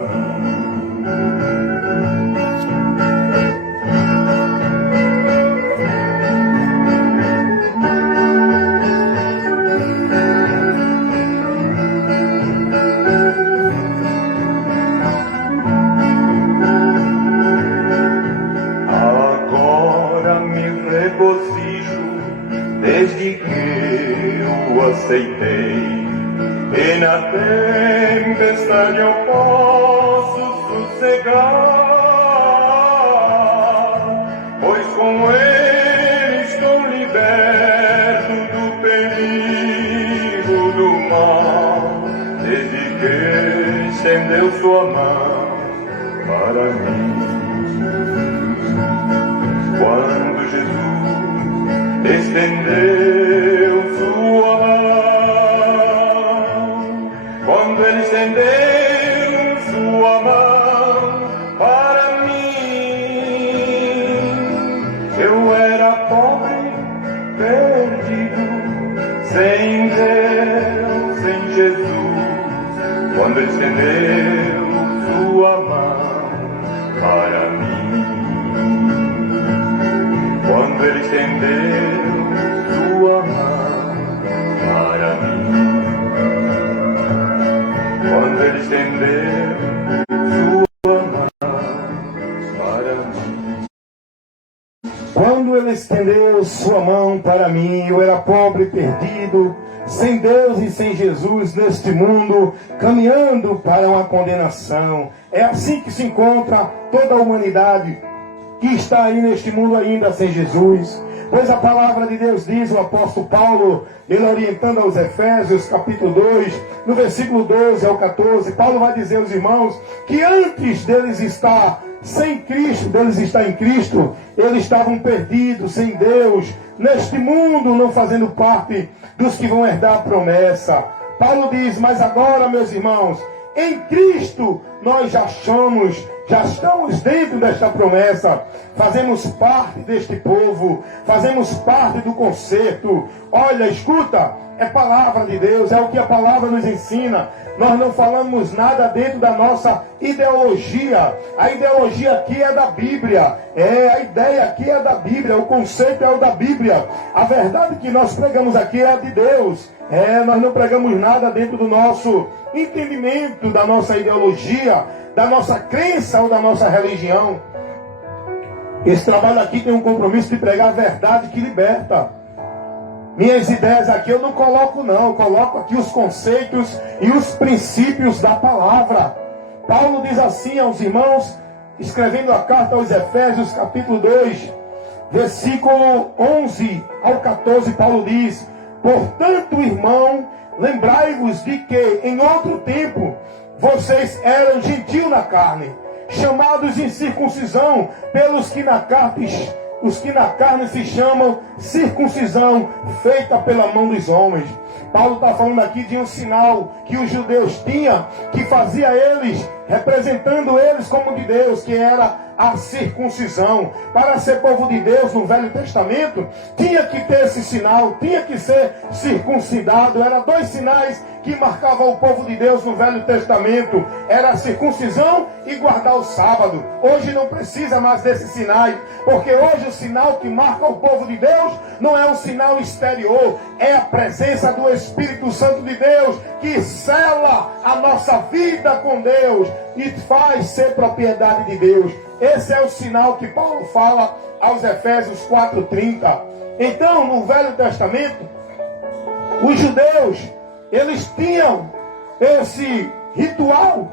Agora me regozijo desde que o aceitei, e na tempestade eu posso sossegar, pois com ele estou liberto do perigo do mal, desde que estendeu sua mão para mim. Quando Jesus estendeu sua mão, quando ele estendeu sua mão para mim, eu era pobre, perdido, sem Deus, sem Jesus. Quando ele estendeu sua mão para mim, quando ele estendeu sua mão para mim, quando ele estendeu sua mão para mim. Quando ele estendeu sua mão para mim, eu era pobre, perdido, sem Deus e sem Jesus neste mundo, caminhando para uma condenação. É assim que se encontra toda a humanidade que está aí neste mundo ainda sem Jesus. Pois a palavra de Deus diz, o apóstolo Paulo, ele orientando aos Efésios, capítulo 2, no versículo 12 ao 14, Paulo vai dizer aos irmãos que antes deles estar sem Cristo, deles estar em Cristo, eles estavam perdidos, sem Deus, neste mundo, não fazendo parte dos que vão herdar a promessa. Paulo diz, mas agora, meus irmãos, em Cristo nós já estamos dentro desta promessa, fazemos parte deste povo, fazemos parte do concerto. Olha, escuta, é palavra de Deus, é o que a palavra nos ensina. Nós não falamos nada dentro da nossa ideologia. A ideologia aqui é da Bíblia, a ideia aqui é da Bíblia, o conceito é o da Bíblia. A verdade que nós pregamos aqui é a de Deus. Nós não pregamos nada dentro do nosso entendimento, da nossa ideologia, da nossa crença ou da nossa religião. Esse trabalho aqui tem um compromisso de pregar a verdade que liberta. Minhas ideias aqui eu não coloco não, eu coloco aqui os conceitos e os princípios da palavra. Paulo diz assim aos irmãos, escrevendo a carta aos Efésios, capítulo 2, versículo 11 ao 14, Paulo diz, portanto, irmão, lembrai-vos de que em outro tempo vocês eram gentios na carne, chamados em circuncisão pelos que na carne, os que na carne se chamam circuncisão feita pela mão dos homens. Paulo está falando aqui de um sinal que os judeus tinham, que fazia eles, representando eles como de Deus, que era a circuncisão. Para ser povo de Deus no Velho Testamento, tinha que ter esse sinal, tinha que ser circuncidado. Eram dois sinais que marcavam o povo de Deus no Velho Testamento. Era a circuncisão e guardar o sábado. Hoje não precisa mais desses sinais, porque hoje o sinal que marca o povo de Deus não é um sinal exterior, é a presença do Espírito Santo de Deus, que sela a nossa vida com Deus e faz ser propriedade de Deus. Esse é o sinal que Paulo fala aos Efésios 4:30. Então, no Velho Testamento, os judeus, eles tinham esse ritual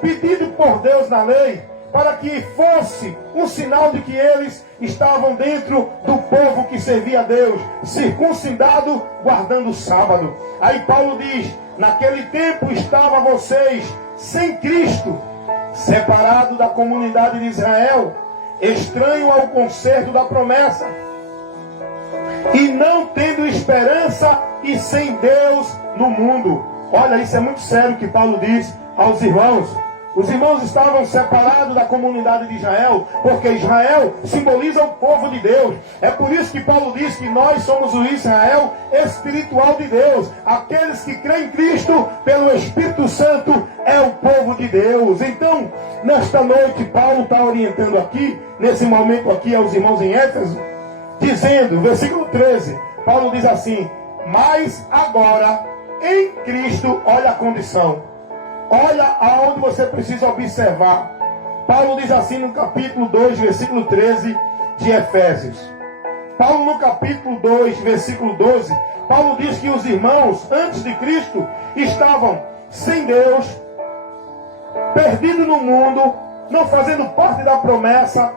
pedido por Deus na lei, para que fosse um sinal de que eles estavam dentro do povo que servia a Deus, circuncidado, guardando o sábado. Aí Paulo diz, naquele tempo estavam vocês sem Cristo, separado da comunidade de Israel, estranho ao concerto da promessa, e não tendo esperança e sem Deus no mundo. Olha, isso é muito sério que Paulo diz aos irmãos. Os irmãos estavam separados da comunidade de Israel, porque Israel simboliza o povo de Deus. É por isso que Paulo diz que nós somos o Israel espiritual de Deus. Aqueles que creem em Cristo pelo Espírito Santo é o povo de Deus. Então, nesta noite, Paulo está orientando aqui, nesse momento aqui, aos irmãos em Éfeso, dizendo, versículo 13, Paulo diz assim: mas agora, em Cristo, olha a condição. Olha aonde você precisa observar. Paulo diz assim no capítulo 2, versículo 13 de Efésios. Paulo no capítulo 2, versículo 12, Paulo diz que os irmãos, antes de Cristo, estavam sem Deus, perdidos no mundo, não fazendo parte da promessa,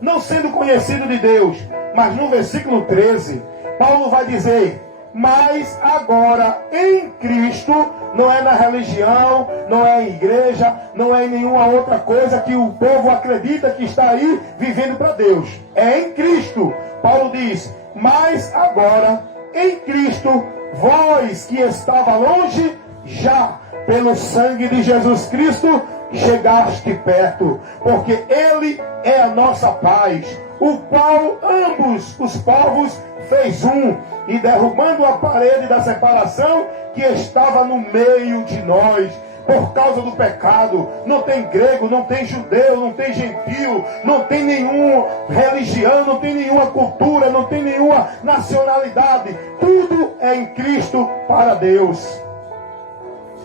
não sendo conhecido de Deus. Mas no versículo 13, Paulo vai dizer: mas agora em Cristo, não é na religião, não é em igreja, não é em nenhuma outra coisa que o povo acredita que está aí vivendo para Deus. É em Cristo. Paulo diz: mas agora em Cristo, vós que estava longe, já pelo sangue de Jesus Cristo chegaste perto, porque Ele é a nossa paz, o qual ambos os povos fez um, e derrubando a parede da separação que estava no meio de nós, por causa do pecado. Não tem grego, não tem judeu, não tem gentio, não tem nenhuma religião, não tem nenhuma cultura, não tem nenhuma nacionalidade. Tudo é em Cristo para Deus.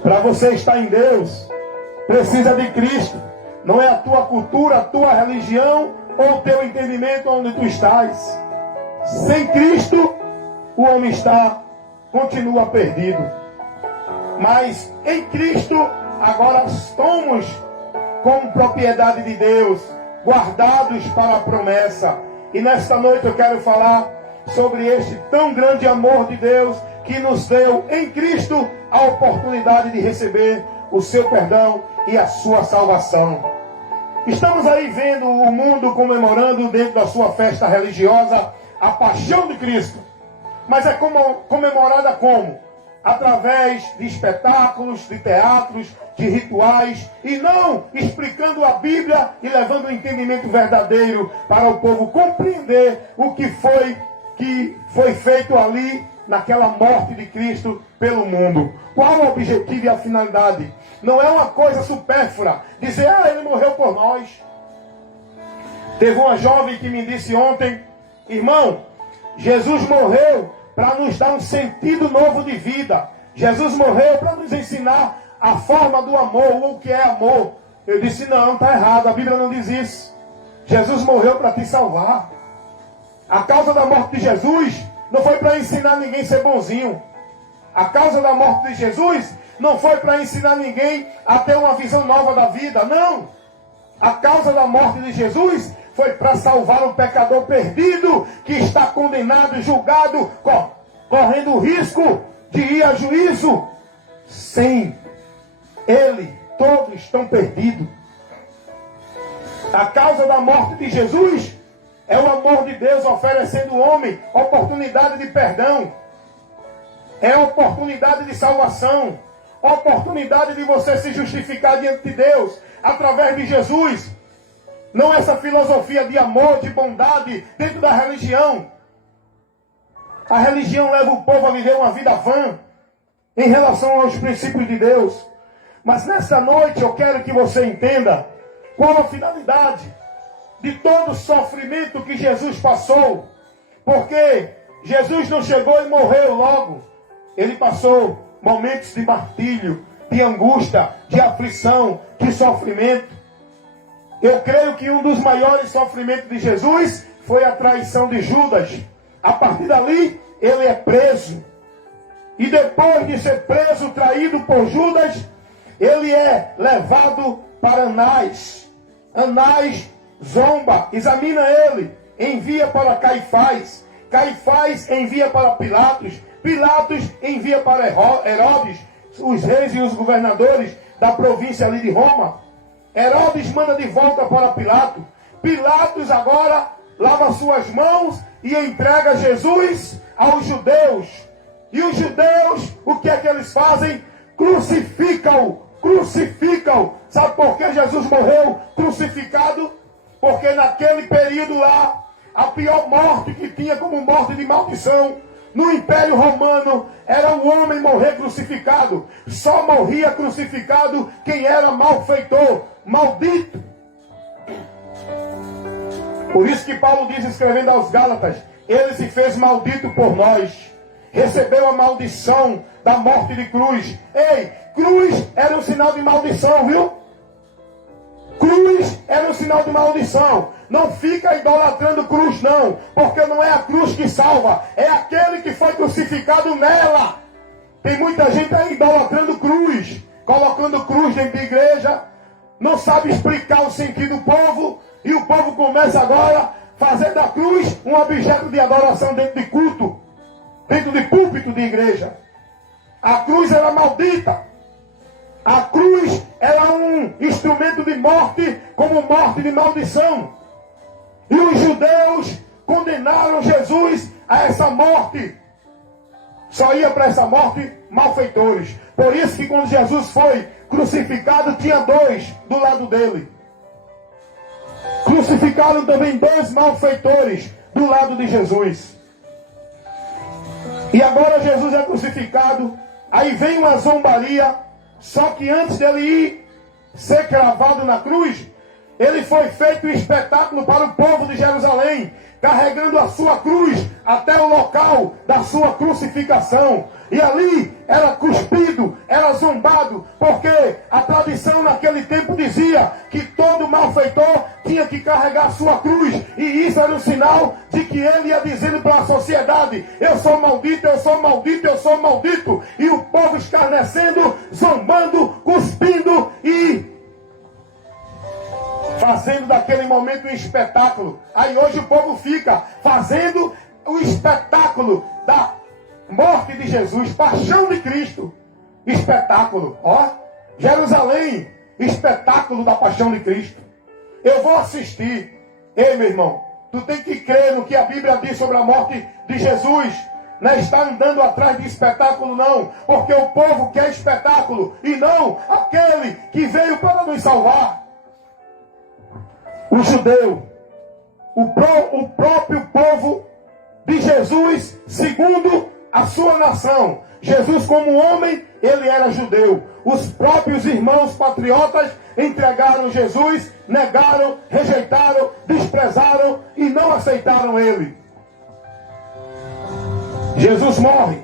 Para você estar em Deus, precisa de Cristo. Não é a tua cultura, a tua religião ou o teu entendimento onde tu estás. Sem Cristo, o homem continua perdido. Mas em Cristo, agora somos como propriedade de Deus, guardados para a promessa. E nesta noite eu quero falar sobre este tão grande amor de Deus, que nos deu em Cristo a oportunidade de receber o seu perdão e a sua salvação. Estamos aí vendo o mundo comemorando dentro da sua festa religiosa a paixão de Cristo. Mas é comemorada como? Através de espetáculos, de teatros, de rituais, e não explicando a Bíblia e levando o entendimento verdadeiro para o povo compreender o que foi feito ali naquela morte de Cristo pelo mundo. Qual o objetivo e a finalidade? Não é uma coisa supérflua dizer: ele morreu por nós. Teve uma jovem que me disse ontem: irmão, Jesus morreu para nos dar um sentido novo de vida. Jesus morreu para nos ensinar a forma do amor, o que é amor. Eu disse: não, está errado, a Bíblia não diz isso. Jesus morreu para te salvar. A causa da morte de Jesus não foi para ensinar ninguém a ser bonzinho. A causa da morte de Jesus não foi para ensinar ninguém a ter uma visão nova da vida, não. A causa da morte de Jesus foi para salvar um pecador perdido, que está condenado, julgado, correndo o risco de ir a juízo. Sem Ele, todos estão perdidos. A causa da morte de Jesus é o amor de Deus oferecendo ao homem oportunidade de perdão. É a oportunidade de salvação. A oportunidade de você se justificar diante de Deus através de Jesus. Não essa filosofia de amor, de bondade dentro da religião. A religião leva o povo a viver uma vida vã em relação aos princípios de Deus. Mas nesta noite eu quero que você entenda qual a finalidade de todo o sofrimento que Jesus passou. Porque Jesus não chegou e morreu logo. Ele passou momentos de martírio, de angústia, de aflição, de sofrimento. Eu creio que um dos maiores sofrimentos de Jesus foi a traição de Judas. A partir dali, ele é preso. E depois de ser preso, traído por Judas, ele é levado para Anás. Anás zomba, examina ele, envia para Caifás. Caifás envia para Pilatos. Pilatos envia para Herodes, os reis e os governadores da província ali de Roma. Herodes manda de volta para Pilatos. Pilatos agora lava suas mãos e entrega Jesus aos judeus. E os judeus, o que é que eles fazem? Crucificam crucificam. Sabe por que Jesus morreu crucificado? Porque naquele período lá, a pior morte que tinha como morte de maldição no Império Romano era o homem morrer crucificado. Só morria crucificado quem era malfeitor, maldito. Por isso que Paulo diz, escrevendo aos Gálatas, ele se fez maldito por nós. Recebeu a maldição da morte de cruz. Ei, cruz era um sinal de maldição, viu? Cruz era um sinal de maldição. Não fica idolatrando cruz, não. Porque não é a cruz que salva. É aquele que foi crucificado nela. Tem muita gente aí idolatrando cruz. Colocando cruz dentro da igreja. Não sabe explicar o sentido do povo. E o povo começa agora a fazer da cruz um objeto de adoração dentro de culto. Dentro de púlpito de igreja. A cruz era maldita. A cruz era um instrumento de morte, como morte de maldição. E os judeus condenaram Jesus a essa morte. Só ia para essa morte malfeitores. Por isso que quando Jesus foi crucificado, tinha dois do lado dele. Crucificaram também dois malfeitores do lado de Jesus. E agora Jesus é crucificado. Aí vem uma zombaria. Só que antes dele ir ser cravado na cruz, ele foi feito um espetáculo para o povo de Jerusalém, carregando a sua cruz até o local da sua crucificação. E ali era cuspido, era zombado, porque a tradição naquele tempo dizia que todo malfeitor tinha que carregar a sua cruz. E isso era um sinal de que ele ia dizendo para a sociedade: eu sou maldito, eu sou maldito, eu sou maldito. E o povo escarnecendo, zombando, cuspindo e fazendo daquele momento um espetáculo. Aí hoje o povo fica fazendo o espetáculo da morte de Jesus, paixão de Cristo. Espetáculo, ó. Jerusalém, espetáculo da paixão de Cristo. Eu vou assistir. Ei, meu irmão, tu tem que crer no que a Bíblia diz sobre a morte de Jesus. Não está andando atrás de espetáculo, não. Porque o povo quer espetáculo e não aquele que veio para nos salvar. O judeu, o próprio povo de Jesus, segundo a sua nação. Jesus, como homem, ele era judeu. Os próprios irmãos patriotas entregaram Jesus, negaram, rejeitaram, desprezaram e não aceitaram ele. Jesus morre.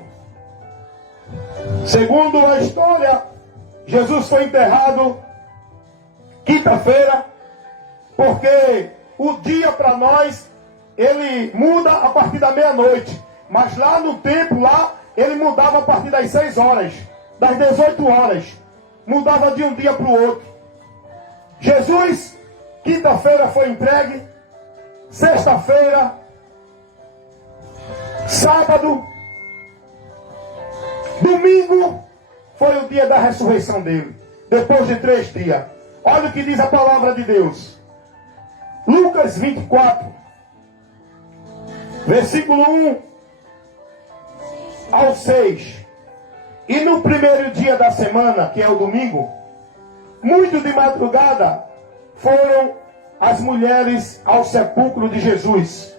Segundo a história, Jesus foi enterrado quinta-feira, porque o dia para nós, ele muda a partir da meia-noite. Mas lá no templo, lá, ele mudava a partir das 6 horas, das 18 horas. Mudava de um dia para o outro. Jesus, quinta-feira foi entregue. Sexta-feira, sábado, domingo, foi o dia da ressurreição dele. Depois de 3 dias. Olha o que diz a palavra de Deus. Lucas 24, versículo 1 ao 6. E no primeiro dia da semana, que é o domingo, muito de madrugada, foram as mulheres ao sepulcro de Jesus,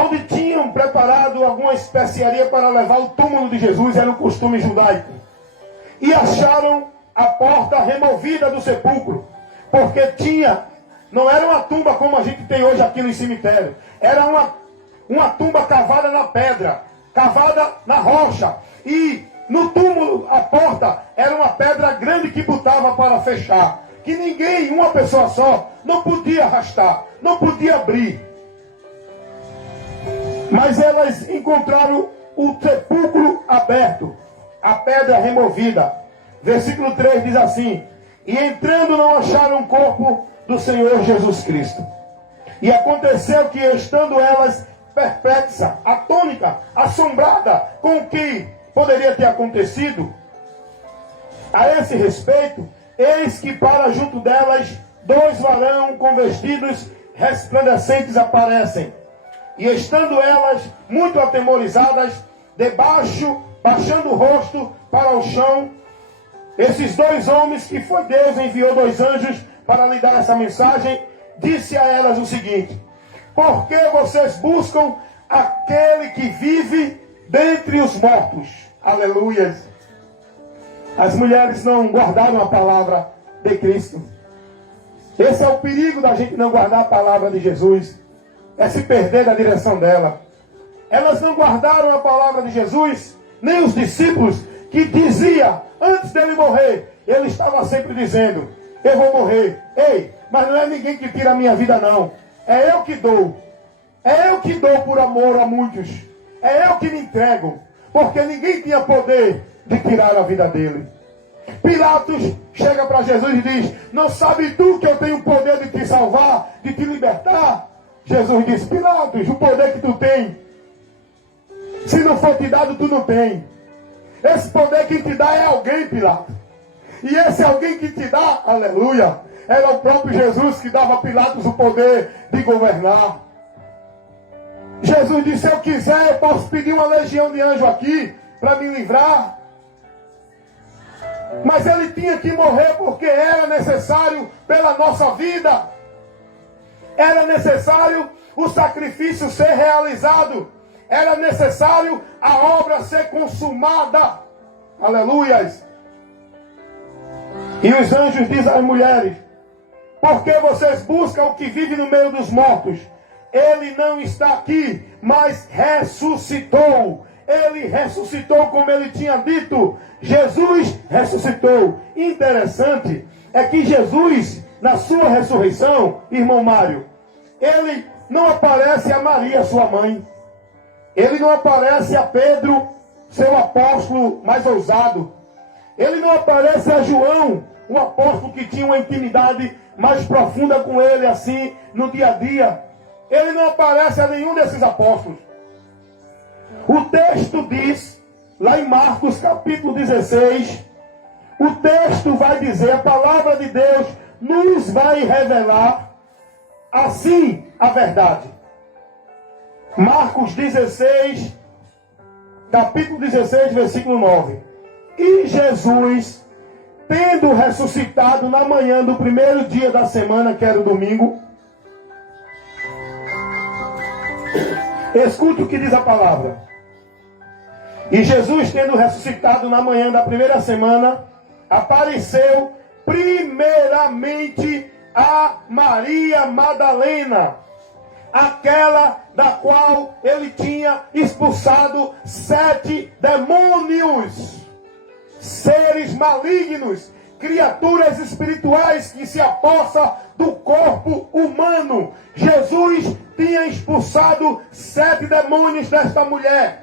onde tinham preparado alguma especiaria para levar o túmulo de Jesus, era um costume judaico. E acharam a porta removida do sepulcro, porque não era uma tumba como a gente tem hoje aqui no cemitério. Era uma tumba cavada na pedra, cavada na rocha. E no túmulo, a porta era uma pedra grande que botava para fechar. Que ninguém, uma pessoa só, não podia arrastar, não podia abrir. Mas elas encontraram o sepulcro aberto, a pedra removida. Versículo 3 diz assim: e entrando não acharam o corpo do Senhor Jesus Cristo. E aconteceu que, estando elas perplexas, atônica, assombrada com o que poderia ter acontecido, a esse respeito, eis que para junto delas 2 varões com vestidos resplandecentes aparecem. E estando elas muito atemorizadas, baixando o rosto para o chão, esses dois homens que foi Deus enviou dois anjos para lhe dar essa mensagem, disse a elas o seguinte: por que vocês buscam aquele que vive dentre os mortos? Aleluias. As mulheres não guardaram a palavra de Cristo. Esse é o perigo da gente não guardar a palavra de Jesus. É se perder da direção dela. Elas não guardaram a palavra de Jesus, nem os discípulos, que dizia, antes dele morrer, ele estava sempre dizendo: eu vou morrer. Ei, mas não é ninguém que tira a minha vida, não. É eu que dou. É eu que dou por amor a muitos. É eu que me entrego. Porque ninguém tinha poder de tirar a vida dele. Pilatos chega para Jesus e diz: não sabe tu que eu tenho o poder de te salvar, de te libertar? Jesus diz: Pilatos, o poder que tu tem, se não for te dado, tu não tem. Esse poder que te dá é alguém, Pilatos. E esse alguém que te dá, aleluia, era o próprio Jesus que dava a Pilatos o poder de governar. Jesus disse: se eu quiser, eu posso pedir uma legião de anjos aqui para me livrar. Mas ele tinha que morrer porque era necessário pela nossa vida. Era necessário o sacrifício ser realizado. Era necessário a obra ser consumada. Aleluias. E os anjos dizem às mulheres: por que vocês buscam o que vive no meio dos mortos? Ele não está aqui, mas ressuscitou. Ele ressuscitou como ele tinha dito. Jesus ressuscitou. Interessante é que Jesus, na sua ressurreição, irmão Mário, ele não aparece a Maria, sua mãe. Ele não aparece a Pedro, seu apóstolo mais ousado. Ele não aparece a João, um apóstolo que tinha uma intimidade mais profunda com ele, assim, no dia a dia. Ele não aparece a nenhum desses apóstolos. O texto diz, lá em Marcos capítulo 16, o texto vai dizer, a palavra de Deus nos vai revelar assim a verdade. Marcos 16, capítulo 16, versículo 9. E Jesus, tendo ressuscitado na manhã do primeiro dia da semana, que era o domingo, escute o que diz a palavra. E Jesus, tendo ressuscitado na manhã da primeira semana, apareceu primeiramente a Maria Madalena, aquela da qual ele tinha expulsado 7 demônios, seres malignos, criaturas espirituais que se apossam do corpo humano. Jesus tinha expulsado 7 demônios desta mulher.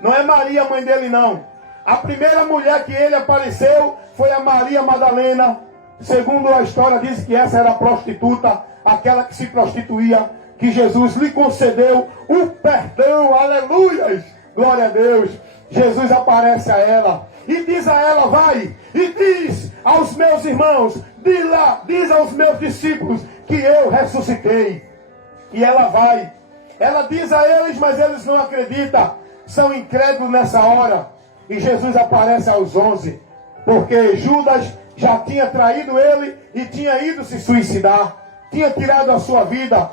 Não é Maria, mãe dele, não. A primeira mulher que ele apareceu foi a Maria Madalena. Segundo a história, diz que essa era a prostituta, aquela que se prostituía, que Jesus lhe concedeu o perdão. Aleluias! Glória a Deus! Jesus aparece a ela e diz a ela: vai e diz aos meus irmãos, diz aos meus discípulos que eu ressuscitei. E ela vai. Ela diz a eles, mas eles não acreditam. São incrédulos nessa hora. E Jesus aparece aos 11. Porque Judas já tinha traído ele e tinha ido se suicidar. Tinha tirado a sua vida.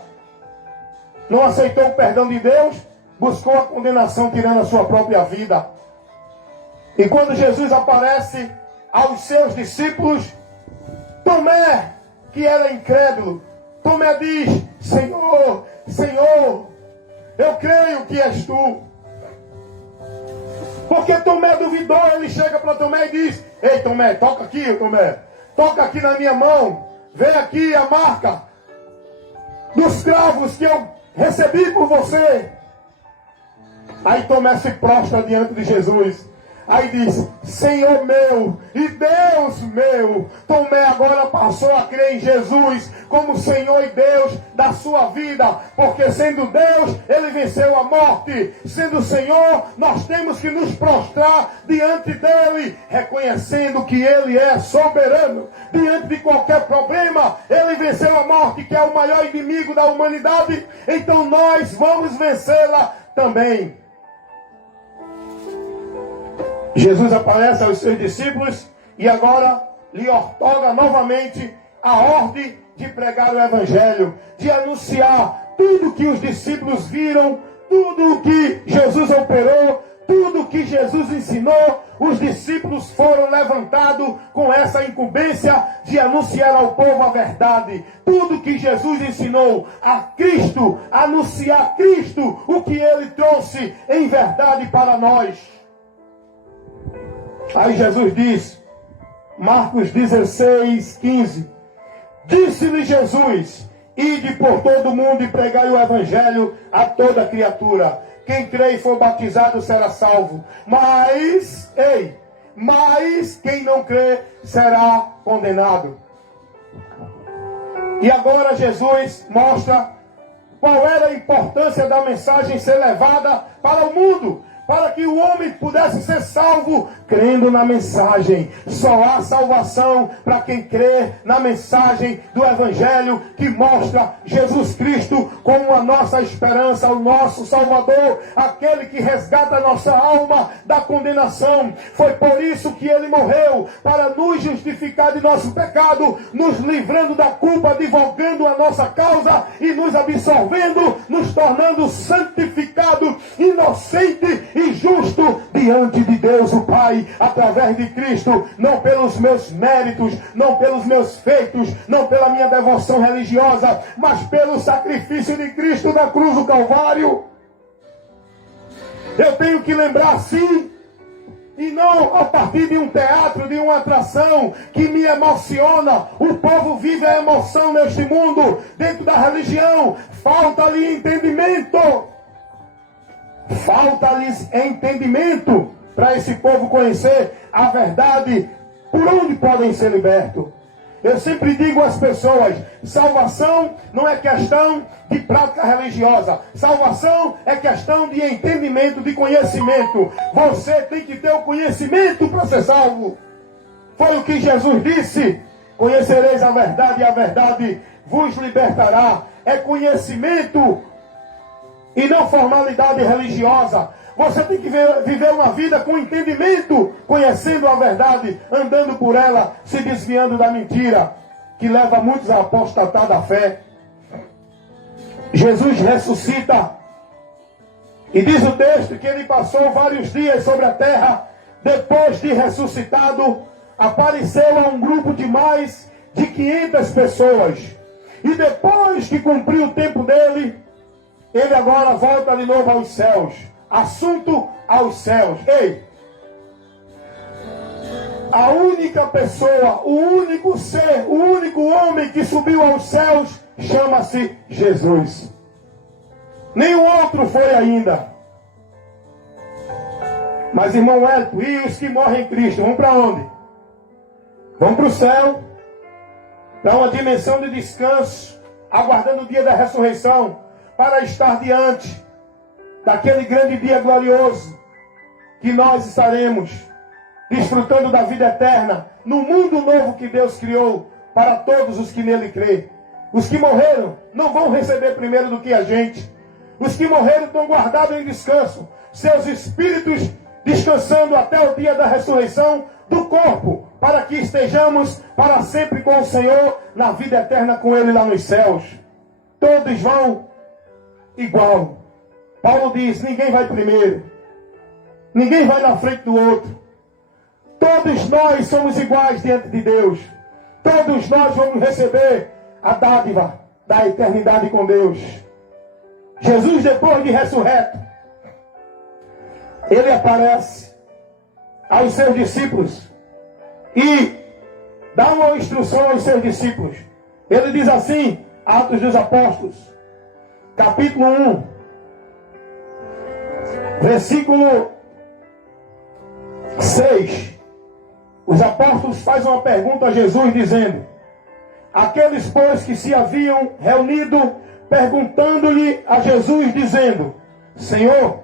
Não aceitou o perdão de Deus. Buscou a condenação tirando a sua própria vida. E quando Jesus aparece aos seus discípulos, Tomé, que era incrédulo, Tomé diz: Senhor, Senhor, eu creio que és tu. Porque Tomé duvidou, ele chega para Tomé e diz: ei Tomé, toca aqui, Tomé, toca aqui na minha mão, vê aqui a marca dos cravos que eu recebi por você. Aí Tomé se prostra diante de Jesus. Aí diz: Senhor meu e Deus meu. Tomé agora passou a crer em Jesus como Senhor e Deus da sua vida. Porque sendo Deus, ele venceu a morte. Sendo Senhor, nós temos que nos prostrar diante dele, reconhecendo que ele é soberano. Diante de qualquer problema, ele venceu a morte, que é o maior inimigo da humanidade. Então nós vamos vencê-la também. Jesus aparece aos seus discípulos E agora lhe outorga novamente a ordem de pregar o Evangelho, de anunciar tudo que os discípulos viram, tudo que Jesus operou, tudo que Jesus ensinou. Os discípulos foram levantados com essa incumbência de anunciar ao povo a verdade. Tudo que Jesus ensinou a Cristo, anunciar a Cristo, o que ele trouxe em verdade para nós. Aí Jesus diz, Marcos 16, 15, disse-lhe Jesus, ide por todo o mundo e pregai o Evangelho a toda criatura. Quem crê e for batizado será salvo. Mas quem não crê será condenado. E agora Jesus mostra qual era a importância da mensagem ser levada para o mundo, para que o homem pudesse ser salvo crendo na mensagem. Só há salvação para quem crê na mensagem do Evangelho, que mostra Jesus Cristo como a nossa esperança, o nosso Salvador, aquele que resgata a nossa alma da condenação. Foi por isso que ele morreu, para nos justificar de nosso pecado, nos livrando da culpa, advogando a nossa causa e nos absolvendo, nos tornando santificado, inocente e justo diante de Deus o Pai, através de Cristo, não pelos meus méritos, não pelos meus feitos, não pela minha devoção religiosa, mas pelo sacrifício de Cristo na cruz do Calvário. Eu tenho que lembrar sim, e não a partir de um teatro, de uma atração que me emociona. O povo vive a emoção neste mundo, dentro da religião. Falta-lhe entendimento. Falta-lhes entendimento para esse povo conhecer a verdade, por onde podem ser libertos. Eu sempre digo às pessoas, salvação não é questão de prática religiosa. Salvação é questão de entendimento, de conhecimento. Você tem que ter o conhecimento para ser salvo. Foi o que Jesus disse, conhecereis a verdade e a verdade vos libertará. É conhecimento e não formalidade religiosa. Você tem que viver uma vida com entendimento, conhecendo a verdade, andando por ela, se desviando da mentira, que leva muitos a apostatar da fé. Jesus ressuscita, e diz o texto que ele passou vários dias sobre a terra. Depois de ressuscitado, apareceu a um grupo de mais de 500 pessoas. E depois que cumpriu o tempo dele, ele agora volta de novo aos céus. Assunto aos céus. Ei! A única pessoa, o único ser, o único homem que subiu aos céus chama-se Jesus. Nenhum outro foi ainda. Mas, irmão Hélio, e os que morrem em Cristo, vão para onde? Vão para o céu, para uma dimensão de descanso, aguardando o dia da ressurreição, para estar diante daquele grande dia glorioso, que nós estaremos desfrutando da vida eterna, no mundo novo que Deus criou, para todos os que nele crê. Os que morreram não vão receber primeiro do que a gente. Os que morreram estão guardados em descanso, seus espíritos descansando até o dia da ressurreição do corpo, para que estejamos para sempre com o Senhor, na vida eterna com Ele lá nos céus. Todos vão igual. Paulo diz, ninguém vai primeiro, ninguém vai na frente do outro. Todos nós somos iguais diante de Deus. Todos nós vamos receber a dádiva da eternidade com Deus. Jesus, depois de ressurreto, ele aparece aos seus discípulos e dá uma instrução aos seus discípulos. Ele diz assim, Atos dos Apóstolos, capítulo 1, versículo 6. Os apóstolos fazem uma pergunta a Jesus, dizendo: aqueles, pois, que se haviam reunido, perguntando-lhe a Jesus, dizendo: Senhor,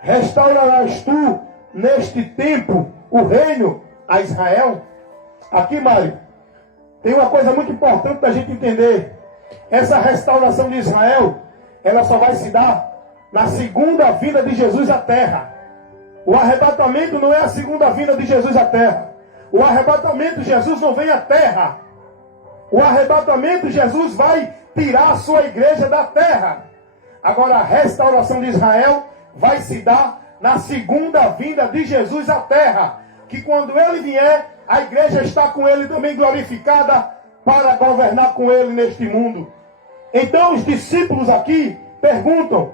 restaurarás tu neste tempo o reino a Israel? Aqui, Mário, tem uma coisa muito importante da gente entender. Essa restauração de Israel, ela só vai se dar na segunda vinda de Jesus à terra. O arrebatamento não é a segunda vinda de Jesus à terra. O arrebatamento, Jesus não vem à terra. O arrebatamento, Jesus vai tirar a sua igreja da terra. Agora, a restauração de Israel vai se dar na segunda vinda de Jesus à terra. Que quando ele vier, a igreja está com ele também glorificada para governar com ele neste mundo. Então os discípulos aqui perguntam,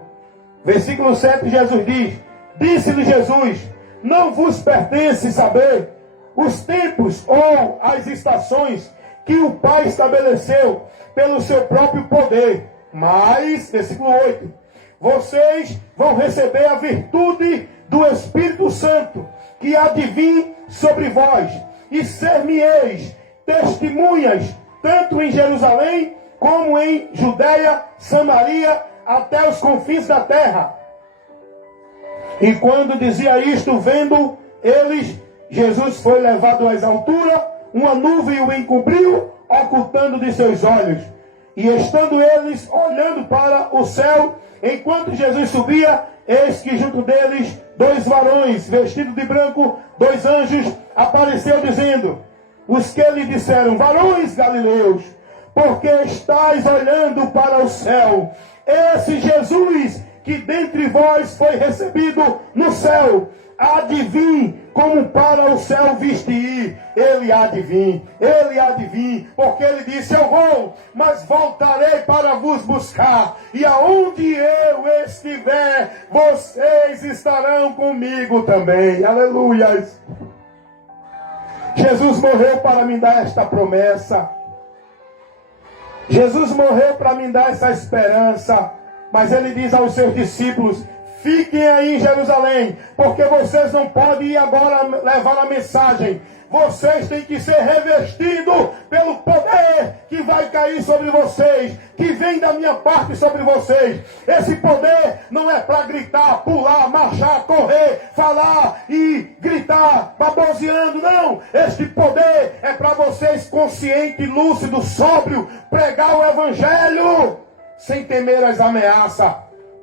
versículo 7, Jesus diz, disse-lhe Jesus, não vos pertence saber os tempos ou as estações que o Pai estabeleceu pelo seu próprio poder. Mas, versículo 8, vocês vão receber a virtude do Espírito Santo, que há de vir sobre vós, e ser-me-eis testemunhas, tanto em Jerusalém, como em Judeia, Samaria, até os confins da terra. E quando dizia isto, vendo eles, Jesus foi levado às alturas, uma nuvem o encobriu, ocultando de seus olhos. E estando eles olhando para o céu, enquanto Jesus subia, eis que junto deles 2 varões, vestidos de branco, 2 anjos, apareceu dizendo, os que lhe disseram, varões galileus, porque estáis olhando para o céu? Esse Jesus que dentre vós foi recebido no céu, há de vir como para o céu viste ir. Ele há de vir, porque ele disse, eu vou, mas voltarei para vos buscar, e aonde eu estiver, vocês estarão comigo também. Aleluias! Jesus morreu para me dar esta promessa. Jesus morreu para me dar essa esperança. Mas ele diz aos seus discípulos, fiquem aí em Jerusalém, porque vocês não podem ir agora levar a mensagem. Vocês têm que ser revestidos pelo poder que vai cair sobre vocês, que vem da minha parte sobre vocês. Esse poder não é para gritar, pular, marchar, correr, falar e gritar, baboseando, não. Este poder é para vocês consciente, lúcido, sóbrio, pregar o evangelho sem temer as ameaças.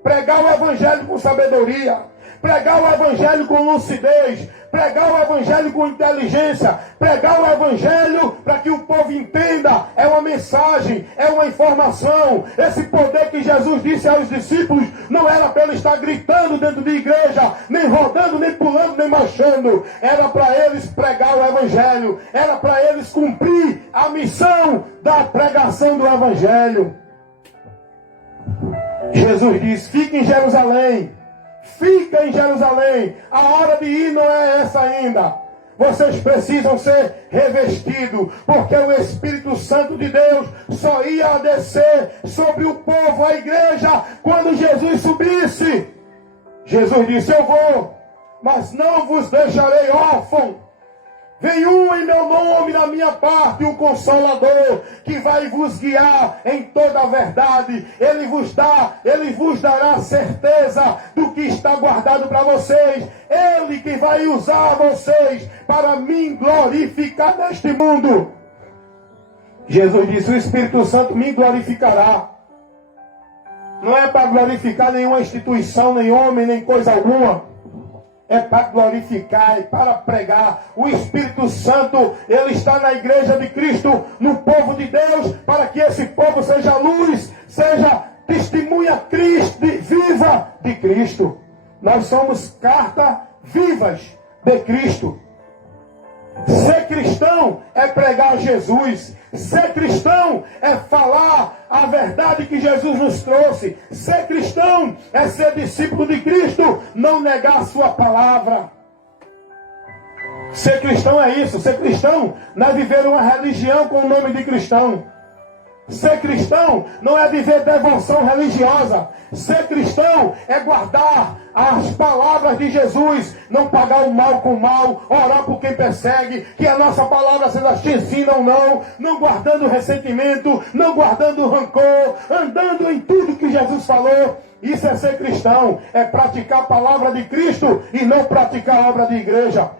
Pregar o evangelho com sabedoria. Pregar o evangelho com lucidez. Pregar o evangelho com inteligência. Pregar o evangelho para que o povo entenda. É uma mensagem, é uma informação. Esse poder que Jesus disse aos discípulos não era para ele estar gritando dentro de igreja, nem rodando, nem pulando, nem marchando. Era para eles pregar o evangelho. Era para eles cumprir a missão da pregação do evangelho. Jesus diz, fica em Jerusalém. Fica em Jerusalém. A hora de ir não é essa ainda. Vocês precisam ser revestidos, porque o Espírito Santo de Deus só ia descer sobre o povo, a igreja, quando Jesus subisse. Jesus disse, eu vou, mas não vos deixarei órfãos. Vem um em meu nome da minha parte, o Consolador, que vai vos guiar em toda a verdade. Ele vos dará certeza do que está guardado para vocês. Ele que vai usar vocês para me glorificar neste mundo. Jesus disse, o Espírito Santo me glorificará. Não é para glorificar nenhuma instituição, nem homem, nem coisa alguma. É para glorificar, é para pregar. O Espírito Santo, ele está na igreja de Cristo, no povo de Deus, para que esse povo seja luz, seja testemunha viva de Cristo. Nós somos cartas vivas de Cristo. Ser cristão é pregar Jesus. Ser cristão é falar a verdade que Jesus nos trouxe. Ser cristão é ser discípulo de Cristo, não negar a sua palavra. Ser cristão é isso. Ser cristão não é viver uma religião com o nome de cristão. Ser cristão não é viver devoção religiosa. Ser cristão é guardar as palavras de Jesus, não pagar o mal com o mal, orar por quem persegue, que a nossa palavra se elas te ensinam ou não guardando ressentimento, não guardando rancor, andando em tudo que Jesus falou. Isso é ser cristão, é praticar a palavra de Cristo e não praticar a obra de igreja.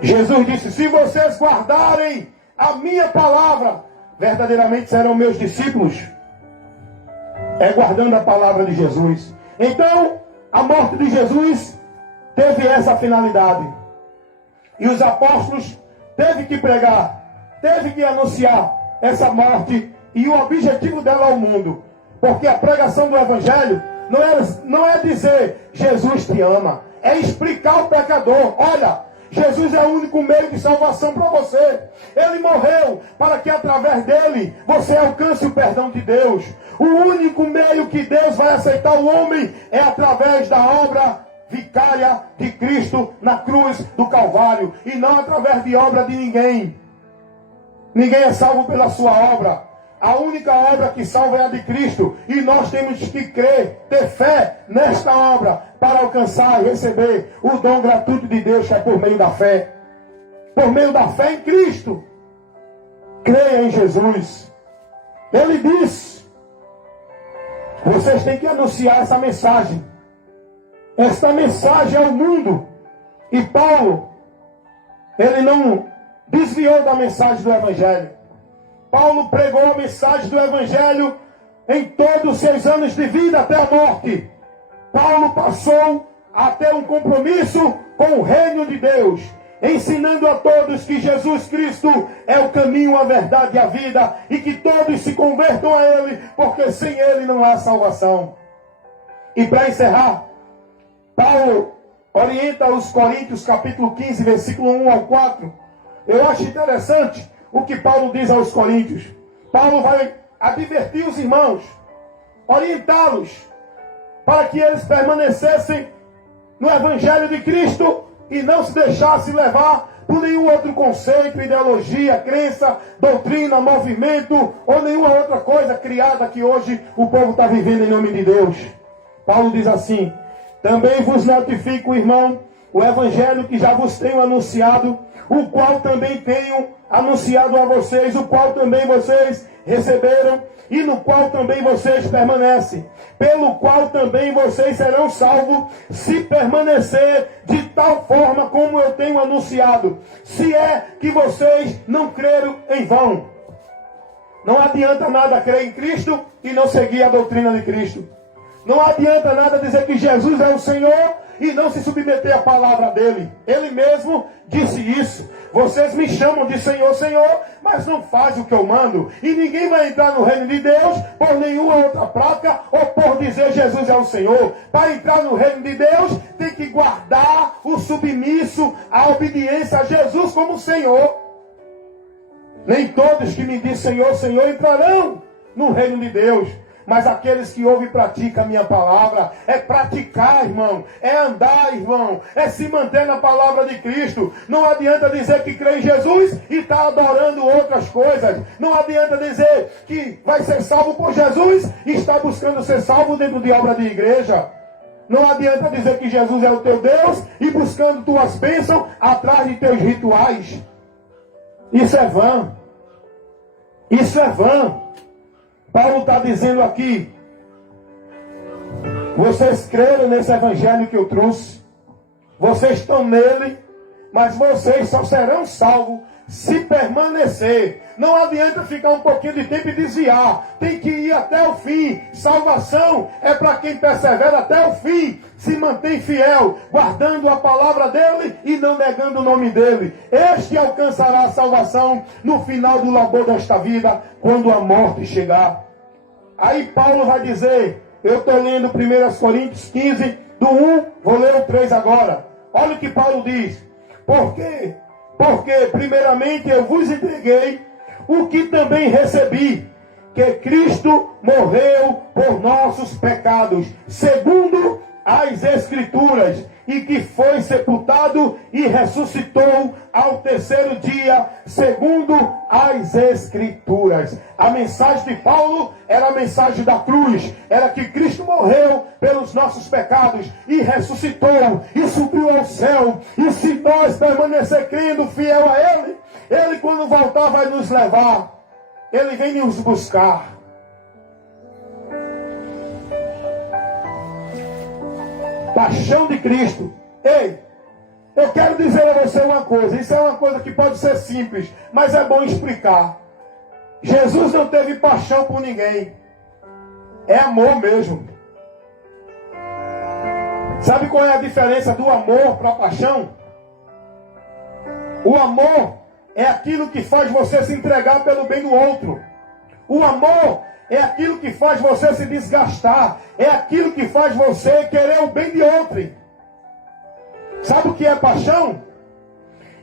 Jesus disse, se vocês guardarem a minha palavra, verdadeiramente serão meus discípulos. É guardando a palavra de Jesus. Então, a morte de Jesus teve essa finalidade. E os apóstolos teve que pregar, teve que anunciar essa morte e o objetivo dela ao mundo. Porque a pregação do Evangelho não é dizer Jesus te ama, é explicar ao pecador: olha, Jesus é o único meio de salvação para você. Ele morreu para que através dele você alcance o perdão de Deus. O único meio que Deus vai aceitar o homem é através da obra vicária de Cristo na cruz do Calvário, e não através de obra de ninguém. Ninguém é salvo pela sua obra. A única obra que salva é a de Cristo. E nós temos que crer, ter fé nesta obra para alcançar e receber o dom gratuito de Deus, que é por meio da fé. Por meio da fé em Cristo. Creia em Jesus. Ele diz: vocês têm que anunciar essa mensagem. Esta mensagem ao mundo. E Paulo, ele não desviou da mensagem do Evangelho. Paulo pregou a mensagem do Evangelho em todos os seus anos de vida até a morte. Paulo passou a ter um compromisso com o reino de Deus, ensinando a todos que Jesus Cristo é o caminho, a verdade e a vida, e que todos se convertam a Ele, porque sem Ele não há salvação. E para encerrar, Paulo orienta os Coríntios, capítulo 15, versículo 1 ao 4. Eu acho interessante o que Paulo diz aos Coríntios. Paulo vai advertir os irmãos, orientá-los, para que eles permanecessem no Evangelho de Cristo e não se deixassem levar por nenhum outro conceito, ideologia, crença, doutrina, movimento ou nenhuma outra coisa criada que hoje o povo está vivendo em nome de Deus. Paulo diz assim: também vos notifico, irmão, o Evangelho que já vos tenho anunciado, o qual também tenho anunciado a vocês, o qual também vocês receberam, e no qual também vocês permanecem, pelo qual também vocês serão salvos, se permanecer de tal forma como eu tenho anunciado, se é que vocês não creram em vão. Não adianta nada crer em Cristo e não seguir a doutrina de Cristo. Não adianta nada dizer que Jesus é o Senhor e não se submeter à palavra dele. Ele mesmo disse isso: vocês me chamam de Senhor, Senhor, mas não fazem o que eu mando. E ninguém vai entrar no reino de Deus por nenhuma outra placa ou por dizer Jesus é o Senhor. Para entrar no reino de Deus, tem que guardar o submisso, a obediência a Jesus como Senhor. Nem todos que me dizem Senhor, Senhor entrarão no reino de Deus, mas aqueles que ouvem e praticam a minha palavra. É praticar, irmão, é andar, irmão, é se manter na palavra de Cristo. Não adianta dizer que crê em Jesus e está adorando outras coisas. Não adianta dizer que vai ser salvo por Jesus e está buscando ser salvo dentro de obra de igreja. Não adianta dizer que Jesus é o teu Deus e buscando tuas bênçãos atrás de teus rituais. Isso é vã. Isso é vã. Paulo está dizendo aqui: vocês creram nesse evangelho que eu trouxe, vocês estão nele, mas vocês só serão salvos se permanecer. Não adianta ficar um pouquinho de tempo e desviar, tem que ir até o fim. Salvação é para quem persevera até o fim, se mantém fiel, guardando a palavra dele e não negando o nome dele. Este alcançará a salvação no final do labor desta vida, quando a morte chegar. Aí Paulo vai dizer, eu estou lendo 1 Coríntios 15, do 1, vou ler o 3 agora. Olha o que Paulo diz: por quê? Porque primeiramente eu vos entreguei o que também recebi, que Cristo morreu por nossos pecados, segundo as Escrituras, e que foi sepultado e ressuscitou ao terceiro dia, segundo as Escrituras. A mensagem de Paulo era a mensagem da cruz, era que Cristo morreu pelos nossos pecados e ressuscitou e subiu ao céu. E se nós permanecer crendo, fiel a Ele, Ele quando voltar vai nos levar, Ele vem nos buscar. Paixão de Cristo. Ei, eu quero dizer a você uma coisa. Isso é uma coisa que pode ser simples, mas é bom explicar. Jesus não teve paixão por ninguém. É amor mesmo. Sabe qual é a diferença do amor para a paixão? O amor é aquilo que faz você se entregar pelo bem do outro. O amor é aquilo que faz você se desgastar. É aquilo que faz você querer o bem de outro. Sabe o que é paixão?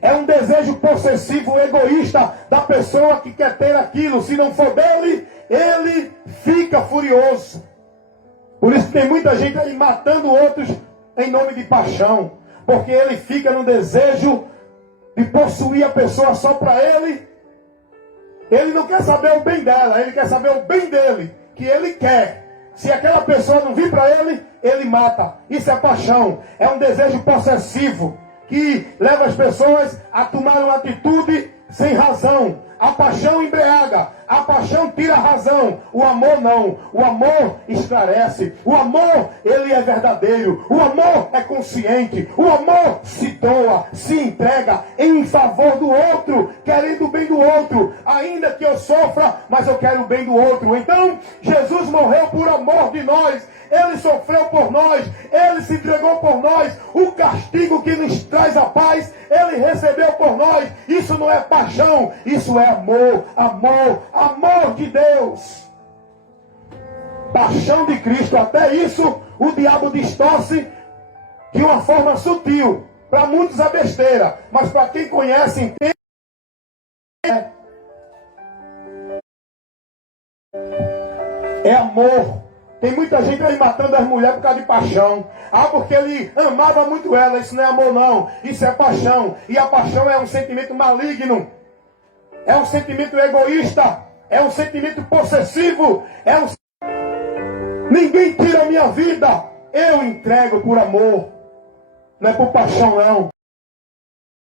É um desejo possessivo, egoísta da pessoa que quer ter aquilo. Se não for dele, ele fica furioso. Por isso tem muita gente aí matando outros em nome de paixão. Porque ele fica no desejo de possuir a pessoa só para ele. Ele não quer saber o bem dela, ele quer saber o bem dele, que ele quer. Se aquela pessoa não vir para ele, ele mata. Isso é paixão, é um desejo possessivo que leva as pessoas a tomar uma atitude sem razão. A paixão embriaga, a paixão tira a razão. O amor não, o amor esclarece. O amor, ele é verdadeiro. O amor é consciente. O amor se doa, se entrega em favor do outro, querendo o bem do outro. Ainda que eu sofra, mas eu quero o bem do outro. Então, Jesus morreu por amor de nós. Ele sofreu por nós, ele se entregou por nós. O castigo que nos traz a paz, ele recebeu por nós. Isso não é paixão, isso é amor, amor, amor de Deus. Paixão de Cristo, até isso o diabo distorce de uma forma sutil. Para muitos é besteira, mas para quem conhece, entende. É amor. Tem muita gente aí matando as mulheres por causa de paixão. Ah, porque ele amava muito ela. Isso não é amor, não. Isso é paixão. E a paixão é um sentimento maligno. É um sentimento egoísta. É um sentimento possessivo. Ninguém tira a minha vida. Eu entrego por amor. Não é por paixão, não.